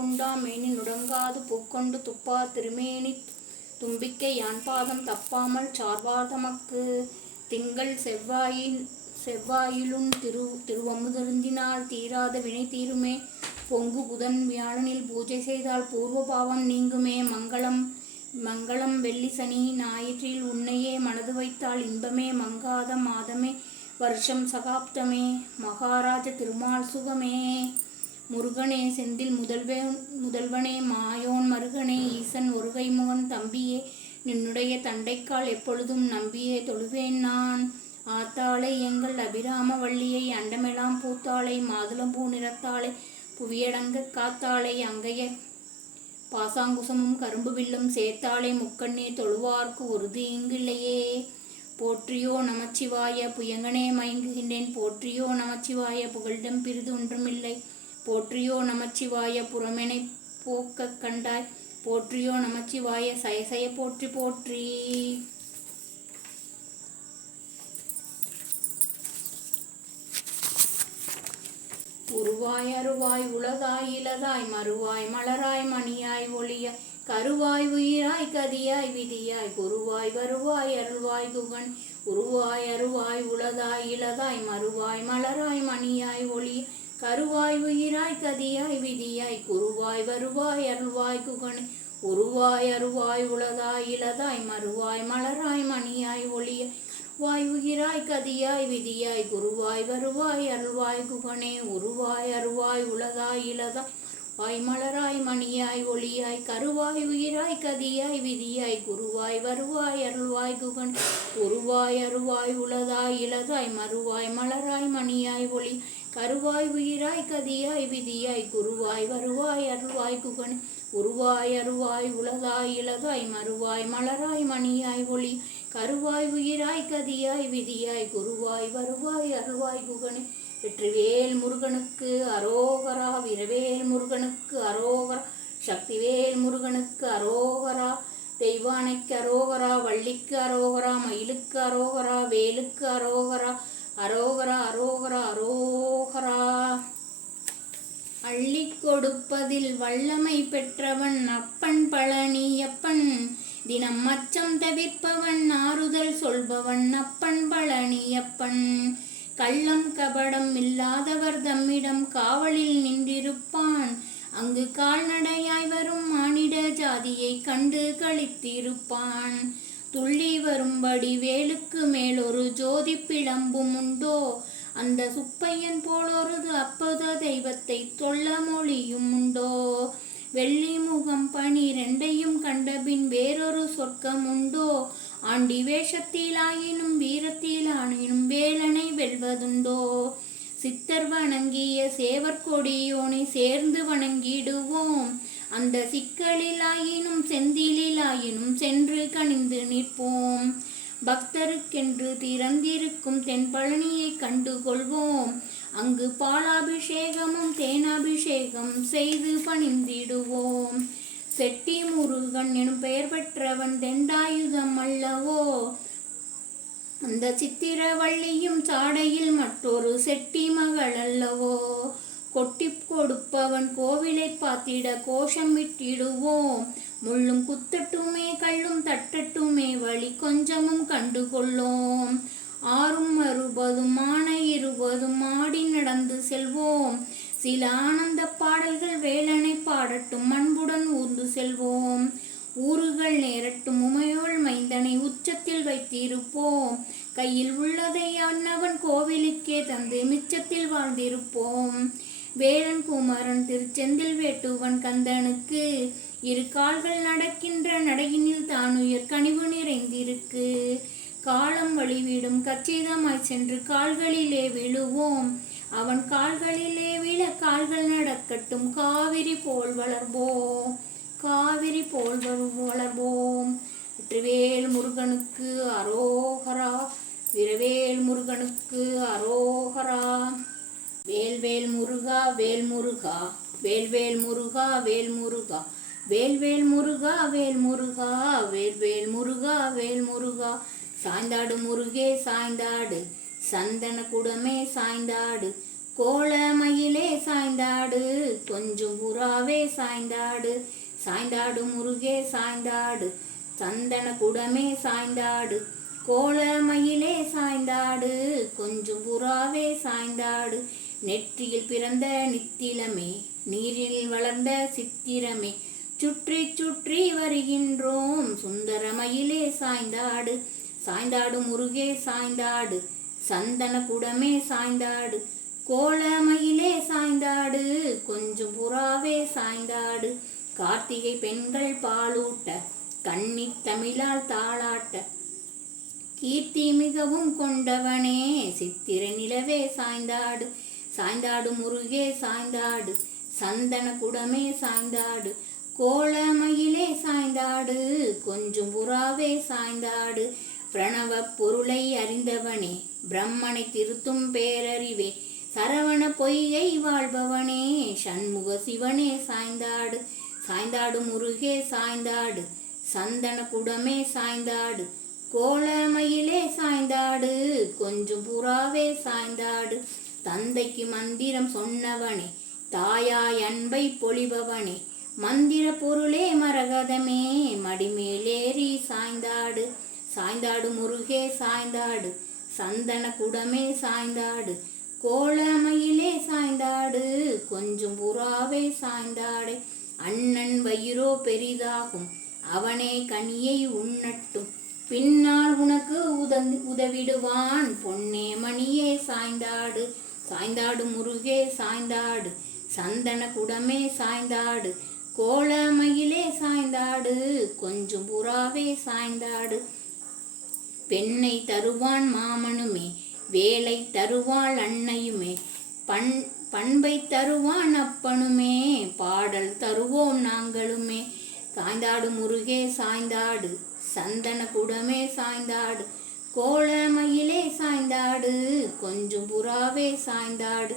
நோக்குண்டா மேனி நுடங்காது பூக்கொண்டு துப்பா திருமேனி தும்பிக்கை யான்பாதம் தப்பாமல் சார்வார் தமக்கு. திங்கள் செவ்வாயிலுன் திருவமுதருந்தினால் தீராத வினை தீருமே. பொங்கு புதன் வியாழனில் பூஜை செய்தால் பூர்வ பாவம் நீங்குமே. மங்களம் வெள்ளி சனி ஞாயிற்றில் உன்னையே மனது வைத்தால் இன்பமே. மங்காத மாதமே வருஷம் சகாப்தமே மகாராஜ திருமால் சுகமே. முருகனே செந்தில் முதல்வனே மாயோன் மருகனே ஈசன் ஒருகை முகன் தம்பியே நின்னுடைய தண்டைக்கால் எப்பொழுதும் நம்பியே தொழுவேன் நான். ஆத்தாளை எங்கள் அபிராம வள்ளியை அண்டமெலாம் பூத்தாளை மாதுளம்பூ நிறத்தாளை புவியடங்க காத்தாளை அங்கைய பாசாங்குசமும் கரும்பு வில்லும் சேர்த்தாளை முக்கண்ணே தொழுவார்க்கு ஒரு தீங்கில்லையே. போற்றியோ நமச்சிவாய புயங்கனே மயங்குகின்றேன் போற்றியோ நமச்சிவாய புகழிடம் பிரிது ஒன்றுமில்லை. போற்றியோ நமச்சிவாய புறமெனை போக்க கண்டாய் போற்றியோ நமச்சிவாய சயசய போற்றி போற்றி. உருவாய் அருவாய் உலகாய் இலதாய் மறுவாய் மலராய் மணியாய் ஒளியாய் கருவாய் உயிராய் கதியாய் விதியாய் குருவாய் வருவாய் அருள்வாய் குகன். உருவாய் அருவாய் உலகாய் இலதாய் மறுவாய் மலராய் மணியாய் ஒளியாய் கருவாய் உயிராய் கதியாய் விதியாய் குருவாய் வருவாய் அருள்வாய் குகனே. உருவாய் அருவாய் உலகாய் இலதாய் மறுவாய் மலராய் மணியாய் ஒளியாய் வாய் உயிராய் கதியாய் விதியாய் குருவாய் வருவாய் அருள்வாய் குகனே. உருவாய் அருவாய் உலகாய் இலதாய் வாய் மலராய் மணியாய் ஒளியாய் கருவாய் உயிராய் கதியாய் விதியாய் குருவாய் வருவாய் அருள்வாய் குகன். உருவாய் அருவாய் உலகாய் இலதாய் மறுவாய் மலராய் மணியாய் ஒளி கருவாய் உயிராய் கதியாய் விதியாய் குருவாய் வருவாய் அருள்வாய் குகனே. உருவாய் அருவாய் உலகாய் இலதாய் மறுவாய் மலராய் மணியாய் ஒளி கருவாய் உயிராய் கதியாய் விதியாய் குருவாய் வருவாய் அருள்வாய் குகனே. வெற்றிவேல் முருகனுக்கு அரோகரா வீரவேல் முருகனுக்கு அரோகரா சக்திவேல் முருகனுக்கு அரோகரா. தெய்வானைக்கு அரோகரா வள்ளிக்கு அரோகரா மயிலுக்கு அரோகரா வேலுக்கு அரோகரா அரோகரா அரோகரா அரோகரா. அள்ளி கொடுப்பதில் வல்லமை பெற்றவன் அப்பன் பழனியப்பன். தினம் மச்சம் தவிர்ப்பவன் ஆறுதல் சொல்பவன் அப்பன் பழனியப்பன். கள்ளம் கபடம் இல்லாதவர் தம்மிடம் காவலில் நின்றிருப்பான். அங்கு கால்நடையாய் வரும் மானிட ஜாதியை கண்டு களித்திருப்பான். துள்ளி வரும்படி வேலுக்கு மேலொரு ஜோதி பிளம்பும் உண்டோ. அந்த சுப்பையன் போலொரு அப்பத தெய்வத்தை தொல்ல மொழியும் உண்டோ. வெள்ளி முகம் 12 கண்டபின் வேறொரு சொர்க்கம் உண்டோ. ஆண்டி வேஷத்திலாயினும் வீரத்திலாயினும் வேலனை வெல்வதுண்டோ. சித்தர் வணங்கிய சேவற்கொடியோனை சேர்ந்து வணங்கிடுவோம். அந்த சிக்கலிலாயினும் செந்திலாயினும் சென்று கனிந்து நிற்போம். பக்தருக்கென்று திறந்திருக்கும் தென்பழனியை கண்டு கொள்வோம். அங்கு பாலாபிஷேகமும் தேனாபிஷேகம் செய்து பணிந்திடுவோம். செட்டி முருகன் எனும் பெயர் பெற்றவன் தெண்டாயுதம் அல்லவோ. அந்த சித்திரவள்ளியும் சாடையில் மற்றொரு செட்டி மகள் அல்லவோ. கொட்டி கொடுப்பவன் கோவிலை பார்த்திட கோஷமிட்டிடுவோம். முள்ளும் குத்தட்டுமே கள்ளும் தட்டட்டுமே வழி கொஞ்சமும் கண்டு கொள்ளோம். 6 ஆன 20 ஆடி நடந்து செல்வோம். சில ஆனந்த பாடல்கள் வேலனை பாடட்டும் அன்புடன் ஊர்ந்து செல்வோம். ஊறுகள் நேரட்டும் உமையோள் மைந்தனை உச்சத்தில் வைத்திருப்போம். கையில் உள்ளதை அன்னவன் கோவிலுக்கே தந்து மிச்சத்தில் வாழ்ந்திருப்போம். வேலன் குமரன் திருச்செந்தில் வேட்டுவன் கந்தனுக்கு 2 கால்கள் நடக்கின்ற நடையினில் தானுயர் கனிவு நிறைந்திருக்கு. காலம் வழிவிடும் கச்சிதமாய் சென்று கால்களிலே விழுவோம். அவன் கால்களிலே விழ கால்கள் நடக்கட்டும் காவிரி போல் வளர்வோம். காவிரி போல் வளர்வோம். வெற்றிவேல் முருகனுக்கு அரோகரா வீரவேல் முருகனுக்கு அரோகரா. வேல்வேல் முருகா வேல் முருகா வேல்வேல் முருகா வேல் முருகா வேல்வேல் முருகா வேல் முருகா வேல்வேல் முருகா வேல் முருகா. சாய்ந்தாடு முருகே சாய்ந்தாடு சந்தன குடமே சாய்ந்தாடு கோல மயிலே சாய்ந்தாடு கொஞ்சம் புற புறாவே சாய்ந்தாடு, சாய்ந்தாடு முருகே சாய்ந்தாடு, சந்தன குடமே சாய்ந்தாடு, கோலமயிலே சாய்ந்தாடு, கொஞ்சம் புறாவே சாய்ந்தாடு, நெற்றியில் பிறந்த நித்திலமே, நீரில் வளர்ந்த சித்திரமே, சுற்றி சுற்றி வருகின்றோம் சுந்தரமயிலே சாய்ந்தாடு, சாய்ந்தாடு முருகே சாய்ந்தாடு, சந்தன குடமே சாய்ந்தாடு, கோலமயிலே சாய்ந்தாடு, கொஞ்சம் புறாவே சாய்ந்தாடு, கார்த்திகை பெண்கள் பாலூட்ட, கன்னி தமிழால் தாளாட்ட, கீர்த்தி மிகவும் கொண்டவனே, சித்திர நிலவே சாய்ந்தாடு, சாய்ந்தாடு முருகே சாய்ந்தாடு, சந்தன குடமே சாய்ந்தாடு, கோலமயிலே சாய்ந்தாடு, கொஞ்சம் புறாவே சாய்ந்தாடு, பிரணவ பொருளை அறிந்தவனே, பிரம்மனை திருத்தும் பேரறிவே, சரவண பொய்யை வாழ்பவனே, சண்முக சிவனே சாய்ந்தாடு, சாய்ந்தாடு முருகே சாய்ந்தாடு, சந்தன குடமே சாய்ந்தாடு, கோலமயிலே சாய்ந்தாடு, கொஞ்சம் புறாவே சாய்ந்தாடு, தந்தைக்கு மந்திரம் சொன்னவனே, தாயாய் அன்பை பொழிபவனே, மந்திர பொருளே மரகதமே, மடிமேலேறி சாய்ந்தாடு, சாய்ந்தாடு முருகே சாய்ந்தாடு, சந்தன குடமே சாய்ந்தாடு, கோலமயிலே சாய்ந்தாடு, கொஞ்சம் புறாவே சாய்ந்தாடு, அண்ணன் வயிறோ பெரிதாகும், அவனே கனியை உண்ணட்டும், பின்னால் உனக்கு உதவிடுவான், பொன்னே மணியே சாய்ந்தாடு, சாய்ந்தாடு முருகே சாய்ந்தாடு, சந்தன குடமே சாய்ந்தாடு, கோலமயிலே சாய்ந்தாடு, கொஞ்சம் புறாவே சாய்ந்தாடு, பெண்ணை தருவான் மாமனுமே, வேலை தருவாள் அன்னையுமே, பண்பை தருவான் அப்பனுமே, பாடல் தருவோம் நாங்களுமே, சாய்ந்தாடு முருகே சாய்ந்தாடு, சந்தன குடமே சாய்ந்தாடு, கோலமயிலே சாய்ந்தாடு, கொஞ்சம் புறாவே சாய்ந்தாடு,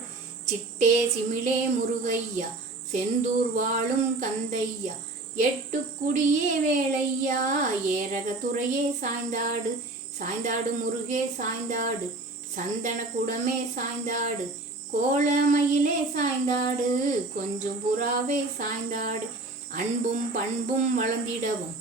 சிட்டே சிமிழே முருகையா, செந்தூர் வாழும் கந்தையா, எட்டுக்குடியே வேலையா, ஏரக துறையே சாய்ந்தாடு, சாய்ந்தாடு முருகே சாய்ந்தாடு, சந்தன குடமே சாய்ந்தாடு, கோலமயிலே சாய்ந்தாடு, கொஞ்சம் புறாவே சாய்ந்தாடு, அன்பும் பண்பும் வளர்ந்திடவும்,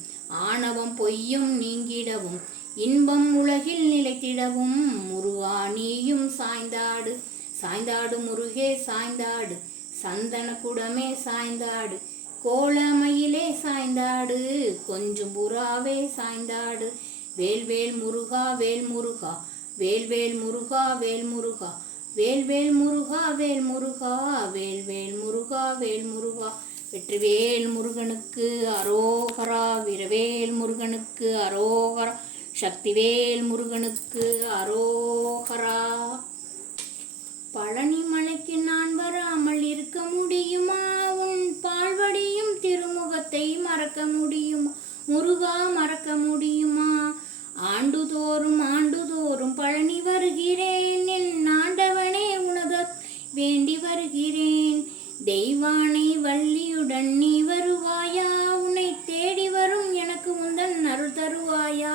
ஆணவம் பொய்யும் நீங்கிடவும், இன்பம் உலகில் நிலைத்திடவும், முருகா நீயும் சாய்ந்தாடு, சாய்ந்தாடு முருகே சாய்ந்தாடு, சந்தன குடமே சாய்ந்தாடு, கோலமயிலே சாய்ந்தாடு, கொஞ்சம் புறாவே சாய்ந்தாடு, வேல்வேல் முருகா வேல் முருகா, வேல்வேல் முருகா வேல் முருகா, வேல்வேல் முருகா வேல் முருகா, வேல்வேல் முருகா வேல் முருகா, வெற்றிவேல் முருகனுக்கு அரோகரா, வீரவேல் முருகனுக்கு அரோகரா, சக்திவேல் முருகனுக்கு அரோகரா. பழனி மலைக்கு நான் வராமல் இருக்க முடியுமா, உன் பால்வடியும் திருமுகத்தை மறக்க முடியுமா, முருகா மறக்க முடியுமா, ஆண்டுதோறும் பழனி வருகிறேன், என் ஆண்டவனே உனது வேண்டி வருகிறேன், தெய்வானை வள்ளியுடன் நீ வருவாயா, உன்னை தேடி வரும் எனக்கு முந்தன் அருள் தருவாயா,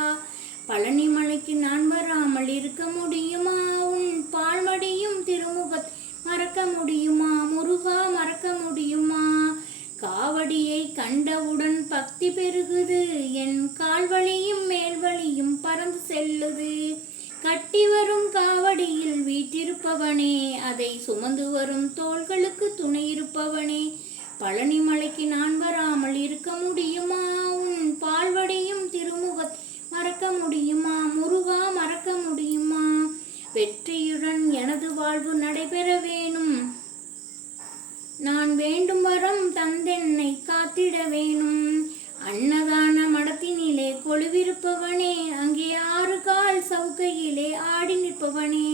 பழனி மலைக்கு நான் வராமல் இருக்க முடியுமா, உன் பால்மடியும் திருமுகத்தை மறக்க முடியுமா, முருகா மறக்க முடியுமா, காவடியை கண்டவுடன் பக்தி பெருகுது, என் கால்வழியும் மேல்வழியும் பறந்து செல்லுது, கட்டி வரும் காவடியில் வீற்றிருப்பவனே, அதை சுமந்து வரும் தோள்களுக்கு துணை இருப்பவனே, பழனி மலைக்கு நான் வராமல் இருக்க முடியுமா, உன் பால்வடியும் திருமுகத்தை மறக்க முடியுமா, முருகா மறக்க முடியுமா, வெற்றியுடன் எனது வாழ்வு நடைபெற வேணும், நான் வேண்டும் வரம் தந்தென்னை காத்திட வேணும், அன்னதான மடத்தினிலே கொலுவிருப்பவனே, அங்கே 6 கால் சவுக்கையிலே ஆடி நிற்பவனே,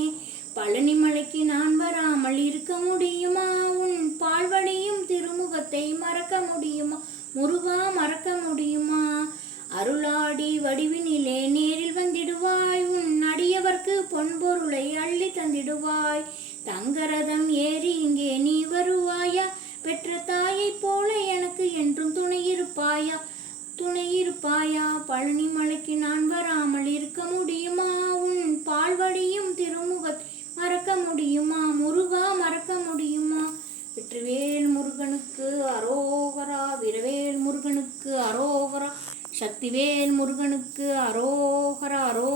பழனி மலைக்கு நான் வராமல் இருக்க முடியுமா, உன் பால்வடியும் திருமுகத்தை மறக்க முடியுமா, முருகா மறக்க முடியுமா, அருளாடி வடிவினிலே நேரில் வந்திடுவாய், உன் அடியவர்க்கு பொன்பொருளை அள்ளி தந்திடுவாய், தங்கரதம் ஏறி இங்கே நீ வருவாயா, பெற்ற தாயை போல எனக்கு என்றும் துணையிருப்பாயா, பழனி மலைக்கு நான் வராமல் இருக்க முடியுமா, உன் பால்வடியும் திருமுகத்தை மறக்க முடியுமா, முருகா மறக்க முடியுமா, வெற்றிவேல் முருகனுக்கு முருகனுக்கு அரோகரா, வீரவேல் முருகனுக்கு அரோகரா, சக்திவேல் முருகனுக்கு அரோகரா, அரோகரா.